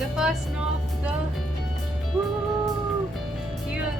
The first snow of the year.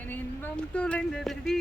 என் இன்பம் துளைந்ததடி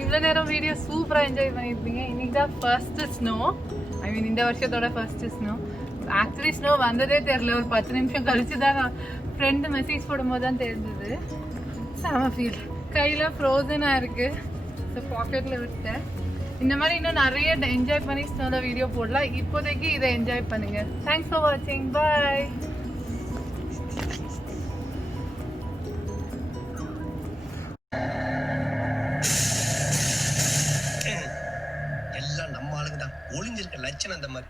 இவ்வளோ நேரம் வீடியோ சூப்பராக என்ஜாய் பண்ணியிருப்பீங்க. இன்னைக்கு தான் ஃபர்ஸ்ட் ஸ்னோ. ஐ ஐ மீன் இந்த வருஷத்தோட ஃபர்ஸ்ட் ஸ்னோ. ஆக்சுவலி ஸ்னோ வந்ததே தெரியல, ஒரு 10 நிமிஷம் கழிச்சு தான் ஃப்ரெண்டு மெசேஜ் போடும்போது தான் தெரிஞ்சது. செம ஃபீல். கையில் ஃப்ரோசனாக இருக்கு. ஸோ பாக்கெட்டில் விட்டேன். இந்த மாதிரி இன்னும் நிறைய என்ஜாய் பண்ணி ஸ்னோவில் வீடியோ போடலாம். இப்போதைக்கு இதை என்ஜாய் பண்ணுங்க. தேங்க்ஸ் ஃபார் வாட்சிங். பாய். எல்லாம் நம்ம ஆளுங்க தான். ஒளிஞ்சிருக்க லட்சணம் அந்த மாதிரி.